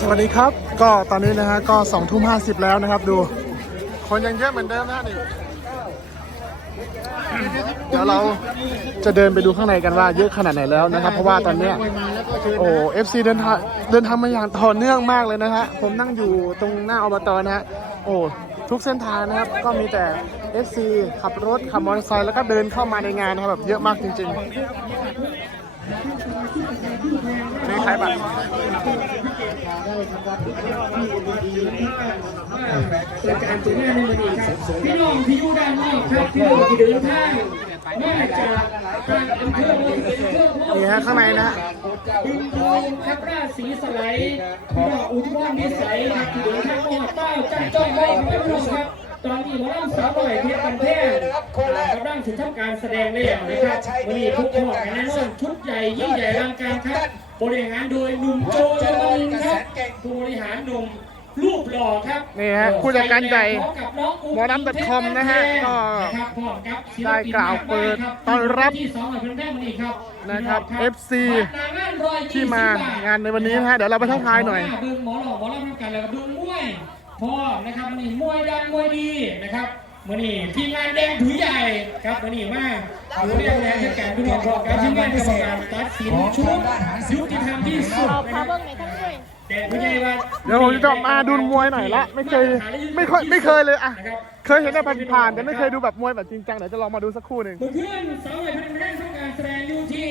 สวัสดีครับ ก็ตอนนี้นะฮะก็สองทุ่มห้าสิบแล้วนะครับดู คนยังเยอะเหมือนเดิมนะนี่เดี๋ยวเราจะเดินไปดูข้างในกันว่าเยอะขนาดไหนแล้วนะครับ เพราะว่าตอนเนี้ยโอ้เอฟซีเดินทางเดินทางมาอย่างต่อเนื่องมากเลยนะฮะผมนั่งอยู่ตรงหน้าอบตนะฮะโอ้ทุกเส้นทางนะครับ ก็มีแต่ FC ขับรถขับมอเตอร์ไซค์แล้วก็เดินเข้ามาในงานนะครับแบบเยอะมากจริง ๆ นี่ขายบัตรรายการถึงหน้าในวันนี้ครับพี่น้องที่อยู่ด้านนอกครับพี่น้องที่เดินทางมาจากทางอำเภอเมืองเป็นอำเภอพ่อนี่ฮะข้างในนะฮะบึงทองครับราชสีสไลด์พี่น้องอุทุมพรนิสัยครับที่เดินทางมาเต้าจันจ้องไว้ครับพี่น้องครับ ตอนนี้หมอลำสาวหน่อยเพชรกันแท้กำลังถึงทำการแสดงแล้วนะครับวันนี้ทุกคนแน่นอนชุดใหญ่ยิ่งใหญ่อลังการครับ บริหารโดยหนุ่มโจยมนินครับผู้บริหารหนุ่มรูปหล่อครับนี่ฮะผู้จัดการใหญ่พร้อน้องอุ๊หมนะฮะก็ได้กล่าวเปิดต้อนรับนะครับ FC ที่มางานในวันนี้นะฮะเดี๋ยวเราไปทักทายหน่อยเบิ้งหมอหล่อหมอลำทำกันแล้วก็เบิ้งมวย พร้อมนะครับมันนี่มวยดังมวยดีนะครับมันนี่ทีมงานแดงถือใหญ่ครับมันนี่มาถือเรียกแรงที่การพี่น้องบอกกับทีมงานกรรมการตัดสินชุดยุติธรรมที่สุดนะครับแต่ไม่ใช่ว่าเดี๋ยวผมจะต้องมาดูมวยหน่อยละไม่เคยไม่ค่อยไม่เคยเลยอะเคยเห็นแต่ผ่านๆแต่ไม่เคยดูแบบมวยแบบจริงจังเดี๋ยวจะลองมาดูสักครู่หนึ่งเมื่อคืนสาวใหญ่พันธุ์แรกทำการแสดงอยู่ที่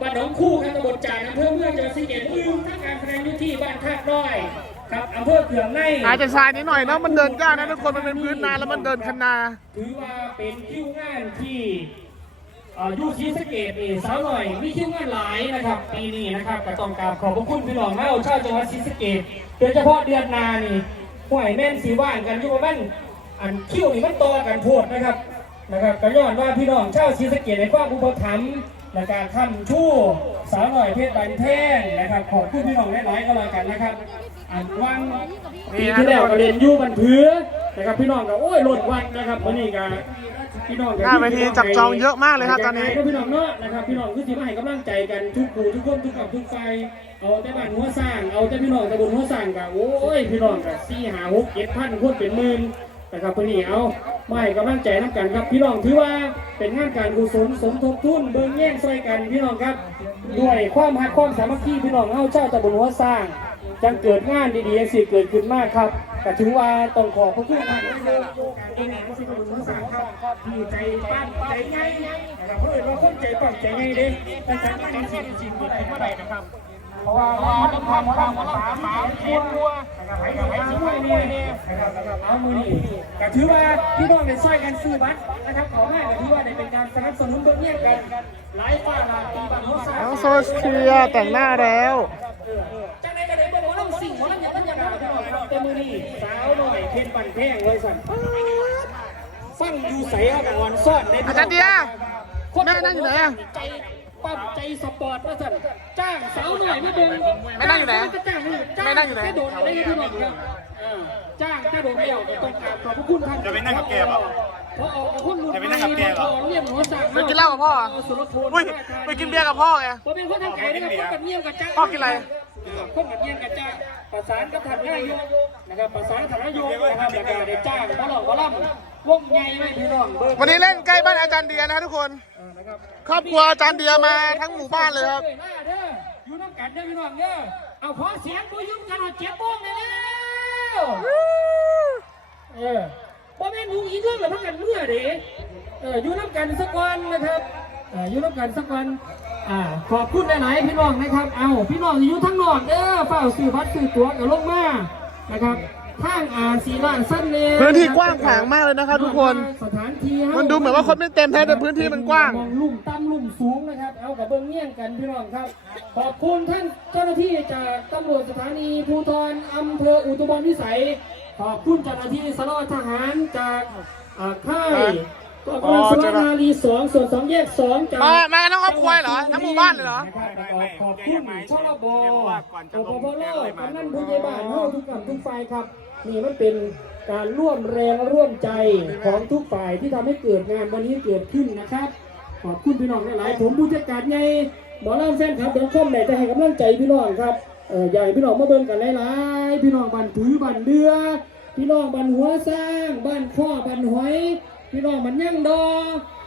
บ้านหนองคู่ครับตำบลจ่ายอำเภอเมืองจังหวัดศรีสะเกษมือทำการแสดงอยู่ที่บ้านคาดน้อยครับอำเภอเขื่องในอาจจะทรายนิดหน่อยนะมันเดินยากนะทุกคนมันเป็นพื้นนาแล้วมันเดินคันนา ถือว่าเป็นคิวงานที่เอ่ออยู่ศรีสะเกษนี่สาวหน่อยมีคิวงานหลายนะครับปีนี้นะครับก็ต้องกราบขอบพระคุณพี่น้องเล่าชาวจังหวัดศรีสะเกษโดยเฉพาะเดือนนานี่ห่วยแม่นสีว่างกันอยู่ประมาณอันคิวนี่มันต่อกันโพดนะครับนะครับก็ย้อนว่าพี่น้องชาวศรีสะเกษในความอุปถัมภ์ ในการทำชู้สาวหน่อยเพชรบันแท่งนะครับขอบคุณพี่น้องหลายๆก็แล้วกันนะครับ อันวังปีที่แล้วก็เรียนอยู่บันเพือนะครับพี่น้องก็โอ้ยหล่นวันนะครับวันนี้ก็พี่น้องก็หน้าเวทีจับจองเยอะมากเลยครับตอนนี้ก็พี่น้องเนาะนะครับพี่น้องคือที่มาให้กำลังใจกันทุกผู้ทุกคนทุกกับทุกไฟเอาแต่บ้านหัวสร้างเอาแต่พี่น้องตะบนหัวสร้างก็โอ้ยพี่น้องก็สี่หาหกเจ็ดพันคนเป็นหมื่น นะครับวันนี้เอาไม่กำลังใจน้ำกันครับ พี่น้องถือว่าเป็นงานการกุศลสมทบทุนเบิ่งแย่งซอยกันพี่น้องครับ ด้วยความหักความสามัคคีพี่น้องเอาเจ้าตะบนหัวสร้างจังเกิดงานดีๆสิเกิดขึ้นมากครับแต่ถือว่าต้องขอบพระคุณทางที่าโยกการงานที่ตะครับที่ใจปั้นใจง่ายนะครับเพื่อนเราคนใจปั้นใจง่ายเด้แต่การการสิ่งสิ่งเกิดขึ้นเมื่อไหร่นะครับ เพราะว่าเราต้องทำความภาษาสามเทียนรัวนะครับให้กับให้ช่วยเนี่ยนะครับนะครับเอามือนี่ก็ถือว่าพี่น้องได้ช่วยกันซื้อบัตรนะครับขอให้ก็ถือว่าได้เป็นการสนับสนุนเบื้องเยี่ยมกันหลายฝ่ายหลายปีบัตรหัวสาน้องโซเชียแต่งหน้าแล้วจังไหนก็ได้บอกว่าเราสิ่งของเราอย่างนั้นอย่างนั้นนะครับแต่มือนี่สาวหน่อยเพียนปั่นแพงเลยสั่นฟังอยู่ใสเอากับวันซ่อนในอาจารย์เดียแม่นั่งอยู่ไหนอะใจ ปั๊มใจสปอร์ตว่าสั่นจ้างสาวหน่อยมาเบิ่งแม่นั่งอยู่ไหนจะจ้างให้จ้างแม่นั่งอยู่ไหนแค่โดนอะไรที่บอกครับเออจ้างแค่โดนเดียวต้องการขอบพระคุณท่านจะไปนั่งกับแกเปล่าเพราะออกกับคนรุ่นจะไปนั่งกับแกเหรอพอเรียนหัวสั่งไปกินเหล้ากับพ่อสุรพลอุ้ยไปกินเบียร์กับพ่อไงผมเป็นคนทางไกลนะครับคนกับเงียบกับจ้างพ่อกินอะไร คนกับเงียบกับจ้างประสานกับทางนายกนะครับประสานกับทางนายกนะครับแล้วก็ได้จ้างมาหลอกมาล่ำวงใหญ่ไหมพี่น้องเบิร์วันนี้เล่นใกล้บ้านอาจารย์เดียนะฮะทุกคนนะครับครอบครัวอาจารย์เดียมาทั้งหมู่บ้านเลยครับอยู่น้ำกันเด้อพี่น้องเด้อเอาขอเสียงดูยุ่งกันหน่อยเจ็บโป้งเลยแล้วเออพ่อแม่หนูอีกเรื่องเลยพักกันเมื่อเด้เอออยู่น้ำกันสักวันนะครับเอออยู่น้ำกันสักวัน อ่าขอบคุณหลายๆพี่น้องนะครับ เอาพี่น้องอยู่ทั้งนอกเด้อเฝ้าซื้อบัตรซื้อตั๋วกับลงมานะครับทางอ่าสีล้านสั้นเลยพื้นที่กว้างขวางมากเลยนะครับทุกคน สถานที่มันดูเหมือนว่าคนไม่เต็มแท้แต่พื้นที่มันกว้างมองลุ่มต่ำลุ่มสูงนะครับ เอากับเบิ้งเงี้ยงกันพี่น้องครับ ขอบคุณท่านเจ้าหน้าที่จากตำรวจสถานีภูธรอำเภออุตุบลวิสัย ขอบคุณเจ้าหน้าที่สารวัตรทหารจากอ่าค่าย กองกำลังสารนารีสองส่วนสองแยกสองจากมามากันทั้งครอบครัวเหรอทั้งหมู่บ้านเลยเหรอนะครับขอบคุณชลบอปปโลกำนันผู้ใหญ่บ้านเฮาทุกกำทุกฝ่ายครับ นี่มันเป็นการร่วมแรงร่วมใจของทุกฝ่ายที่ทำให้เกิดงานวันนี้เกิดขึ้นนะครับ ขอบคุณพี่น้องหลายๆผมผู้จัดการใหญ่หมอลำแฟนครับเดินข้อมไหนจะให้กำลังใจพี่น้องครับเออใหญ่พี่น้องมาเบิ่งกันหลายๆพี่น้องบันผือบันเดือพี่น้องบันหัวสร้าง บ้านข้อบันหอย พี่น้องบันย่างดอ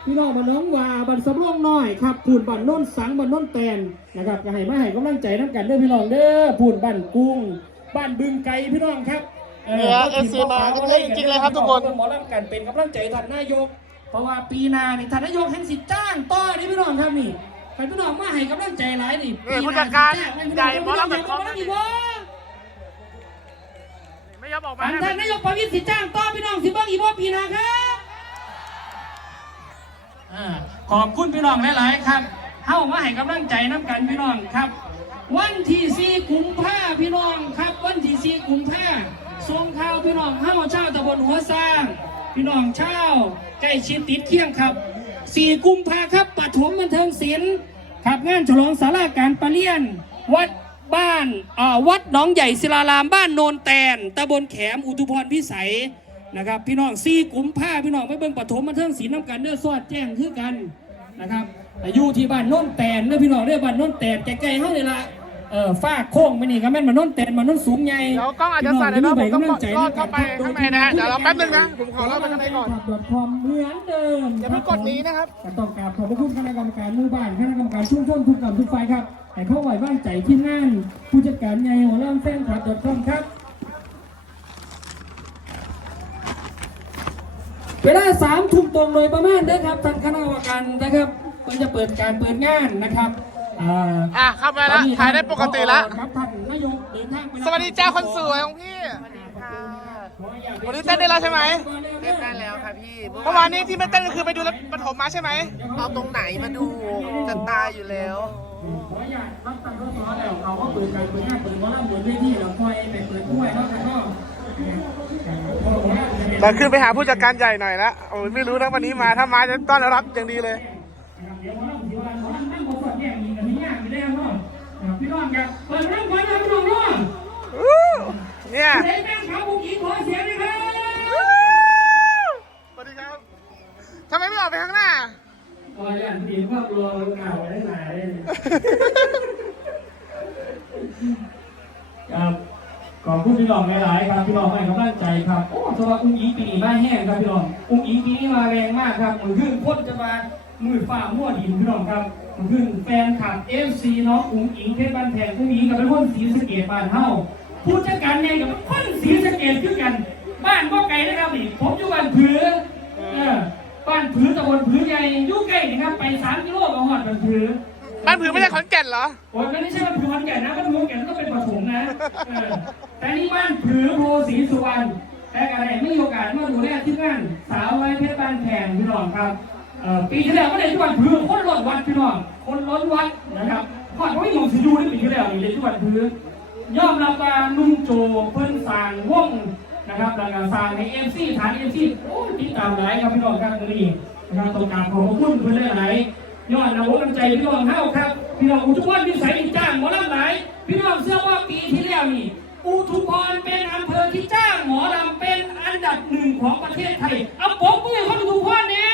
พี่น้องบันน้องว่าบันสำรองน้อยครับพูนบันโน้นสังบันโน้นแตนนะครับจะให้มาให้กำลังใจน้ำกันเด้อพี่น้องเด้อพูนบันกุ้งบ้านบึงไก่พี่น้องครับเนี่ย FC มากันเยอะจริงๆเลยครับทุกคนหมอลำกันเป็นกำลังใจท่านนายก เพราะว่าปีหนานี่ท่านนายกแห่งสิจ้างต่อนี่พี่น้องครับนี่ใครพี่น้องมาให้กำลังใจหลายนี่นี่ผู้จัดการปีน้ใหญ่หมอพี่น้องลำใหญ่หมอลำอีกวะไม่ยอมออกมาอันท่านนายกประวิตรสิจ้างต่อพี่น้องสิเบิ้งอีกว่าปีหนาครับอ่า ขอบคุณพี่น้องหลายๆครับเข้ามาให้กำลังใจน้ำกันพี่น้องครับ วันที่สี่กุมภาพี่น้องครับ วันที่สี่กุมภาส่งข่าวพี่น้องเข้าเช่าตะบนหัวสร้าง พี่น้องเช่าใกล้ชิดติดเคี่ยงครับสี่กุมภาครับปฐมบันเทิงศิลป์ครับงานฉลองสาราการประเรียน วัดบ้านอ่าวัดหนองใหญ่ศิลารามบ้านโนนแตนตำบลแขมอุทุพรพิสัย นะครับ พี่น้องสี่กุมภาพี่น้องไปเบิ่งปฐมบันเทิงศิลป์น้ำกันเด้อสอดแจ้งคือกันนะครับอยู่ที่บ้านโนนแตนเด้อพี่น้องเด้อบ้านโนนแตนใกล้ๆเฮานี่ละเออฟ้าโค้งไปนี่ก็แม่นบ้านโนนแตนบ้านโนนสูงใหญ่เดี๋ยวกล้องอาจจะสั่นนะผมต้องรอดเข้าไปข้างในนะฮะเดี๋ยวเราแป๊บนึงนะผมขอเล่าไปข้างในก่อนคอมเหมือนเดิมอย่าเพิ่งกดหนีนะครับก็ต้องกราบขอบพระคุณคณะกรรมการหมู่บ้านคณะกรรมการชุมชนทุกกลุ่มทุกฝ่ายครับให้เข้าไว้วางใจที่งานผู้จัดการใหญ่หัวเริ่มแฟนคลับดอทคอมครับ เวลาสามทุ่มตรงโดยประมาณเด้อครับทางคณะกรรมการนะครับมันจะเปิดการเปิดงานนะครับอ่าอะเข้ามาแล้วถ่ายได้ปกติแล้ว ครับท่านนายกเดินทางไปรับสวัสดีจ้าคนสวยของพี่ วันนี้เต้นได้แล้วใช่ไหมเต้นได้แล้วค่ะพี่เมื่อวานนี้ที่ไม่เต้นก็คือไปดูแล้วปฐมมาใช่ไหมเอาตรงไหนมาดูจะตายอยู่แล้วขออนุญาตรับตั้งรถล้อแล้วเขาก็เปิดการเปิดงานเปิดวอลลุ่มบนเวทีแล้วคอยไปเปิดด้วยแล้วก็ เราขึ้นไปหาผู้จัดการใหญ่หน่อยละโอ้ยไม่รู้นะวันนี้มาถ้ามาจะต้อนรับอย่างดีเลยเดี๋ยววอลลุ่มที่ว่าเขาตั้งบทสวดเนี่ยมีกันที่ยากมีได้ครับพี่น้องครับเปิดเรื่องไฟนะพี่น้องเนาะอู้เนี่ยเด็กแม่เขาบุกอีกขอเสียงเลยครับอู้สวัสดีครับทำไมไม่ออกไปข้างหน้าขออย่างดีครอบครัวเก่าได้หลายครับ ขอบคุณพี่น้องหลายๆครับพี่น้องให้กำลังใจครับโอ้สวัสดีอุ้งอิงปีนี้มาแห้งครับพี่น้องอุ้งอิงปีนี้มาแรงมากครับมือขึ้นพ้นจะมามือฝ่ามั่วดินพี่น้องครับมือขึ้นแฟนคลับเอฟซีน้องอุ้งอิงเพชรบ้านแพงอุ้งอิงกับเป็นคนศรีสะเกดบ้านเฮาผู้จัดการใหญ่กับเป็นคนศรีสะเกดคือกัน บ้านก็ไกลนะครับนี่ผมอยู่บ้านผือเออบ้านผือตำบลผือใหญ่อยู่ใกล้นี่ครับไปสามกิโลก็หอดบ้านผือบ้านผือไม่ใช่ขอนแก่นเหรอโอ้ยไม่ใช่บ้านผือขอนแก่นนะบ้านผือขอนแก่นต้องเป็นปฐมนะเออ แต่นี่บ้านผือโพสีสุวรรณแต่กระไรไม่มีโอกาสมาดูแลที่งานสาวไว้เพชรบ้านแพงพี่น้องครับปีที่แล้วก็ได้ที่วันผือคนล้นวัดพี่น้องคนล้นวัดนะครับก่อนเขาไม่มองสิยูในปีที่แล้วนี่เลยที่วันผือย่อมรับว่านุ่งโจเพิ่นสร้างว่องนะครับแล้วก็สร้างในเอฟซีฐานเอฟซีโอ้ติดตามหลายครับพี่น้องครับนี้นะครับตรงกลางขอบพระคุณเพื่อนหลายยอดนะโอ้กำใจพี่น้องเฮาครับพี่น้องอุทุพรพิสัยจ้างหมอลำหลายพี่น้องเชื่อว่าปีที่แล้วนี่ อุทุพรเป็นอำเภอที่จ้างหมอลำเป็นอันดับหนึ่งของประเทศไทยเอาผมมือคนอุทุพรเนี่ย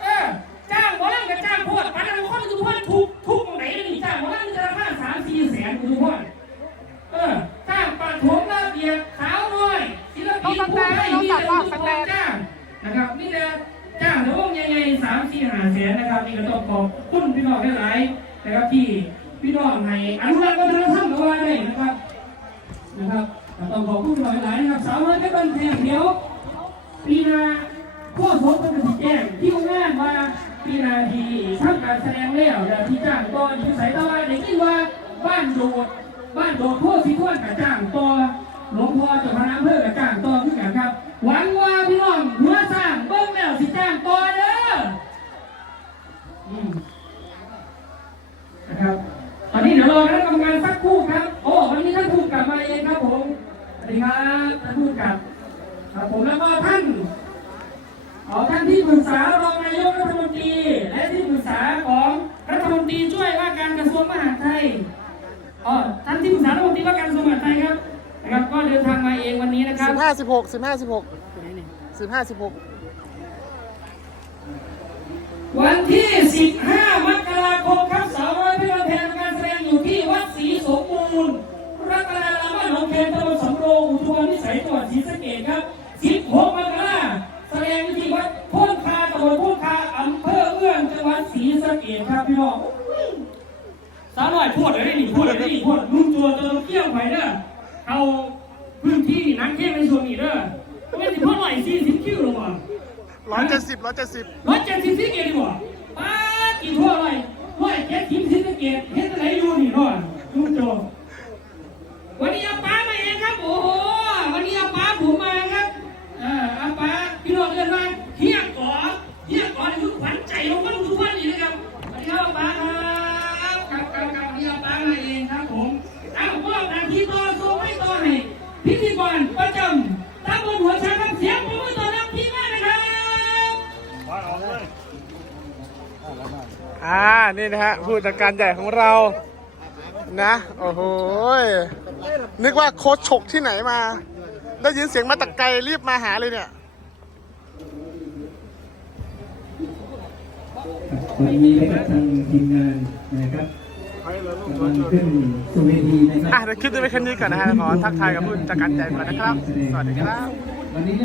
เออจ้างหมอลำกับจ้างโพดปานนั้นคนอุทุพรทุกทุกตรงไหนนี่จ้างหมอลำจะราคาสามสี่แสนอุทุพรเออจ้างปฐมระเบียบขาวน้อยศิลปินผู้ไทยมีแต่อุทุพรจ้างนะครับนี่แหละจ้างแต่วงใหญ่ๆสามสี่ห้าแสนนะครับนี่ก็ต้องขอบคุณพี่น้องหลายนะครับที่พี่น้องให้อนุรักษ์วัฒนธรรมเอาไว้นะครับ นะครับก็ต้องขอบคุณพี่น้องหลายๆนะครับสาวน้อยเพชรบ้านแพงเดี๋ยว ปีนาข้อสมเป็นสิแจ้งที่งานว่าปีนาทีทำการแสดงแล้วแต่ที่จ้างต่ออยู่ใส่ตะวันเด็กที่ว่าบ้านโดดบ้านโดดโพธิ์สีทวนกับจ้างต่อหลวงพ่อเจ้าคณะอำเภอกับจ้างต่อขึ้นกันครับ หวังว่าพี่น้องหัวสร้างเบิ้งแล้วสิจ้างต่อเด้อนะครับตอนนี้เดี๋ยวรอคณะกรรมการสักครู่ ท่านผู้กำกับครับผมแล้วก็ท่านอ๋อท่านที่ปรึกษารองนายกรัฐมนตรี และที่ปรึกษาของรัฐมนตรีช่วยว่าการกระทรวงมหาดไทยอ๋อท่านที่ปรึกษารัฐมนตรีว่าการกระทรวงมหาดไทยครับนะครับก็เดินทางมาเองวันนี้นะครับสิบห้าสิบหกสิบห้าสิบหกสิบห้าสิบหกวันที่15มกราคมครับสา เอาพื้นที่นี่นักเที่ยวในส่วนนี้เด้อไม่สิพ่อหน่อยสี่สิบคิวหรอวะร้อยเจ็ดสิบร้อยเจ็ดสิบร้อยเจ็ดสิบสี่เกตดีบ่ป้ากี่ทั่วเลยร้อยเจ็ดสิบสี่เกตเฮ็ดอะไรอยู่นี่เนาะลุงจัววันนี้อาป้ามาเองครับโอ้โหวันนี้อาป้าผมมาครับอ่าอาป้าพี่น้องเรียกว่าเฮียก่ นี่นะฮะผู้จัดการใหญ่ของเรา นะ โอ้โหยนึกว่าโค้ชฉกที่ไหนมา ได้ยินเสียงมาแตะไกลรีบมาหาเลยเนี่ยวันนี้นะครับทางทีมงานนะครับกำลังขึ้นสู่เวทีนะครับอะเดี๋ยวคลิปจะไปแค่นี้ก่อนนะฮะขอทักทายกับผู้จัดการใหญ่ก่อนนะครับ สวัสดีครับวันนี้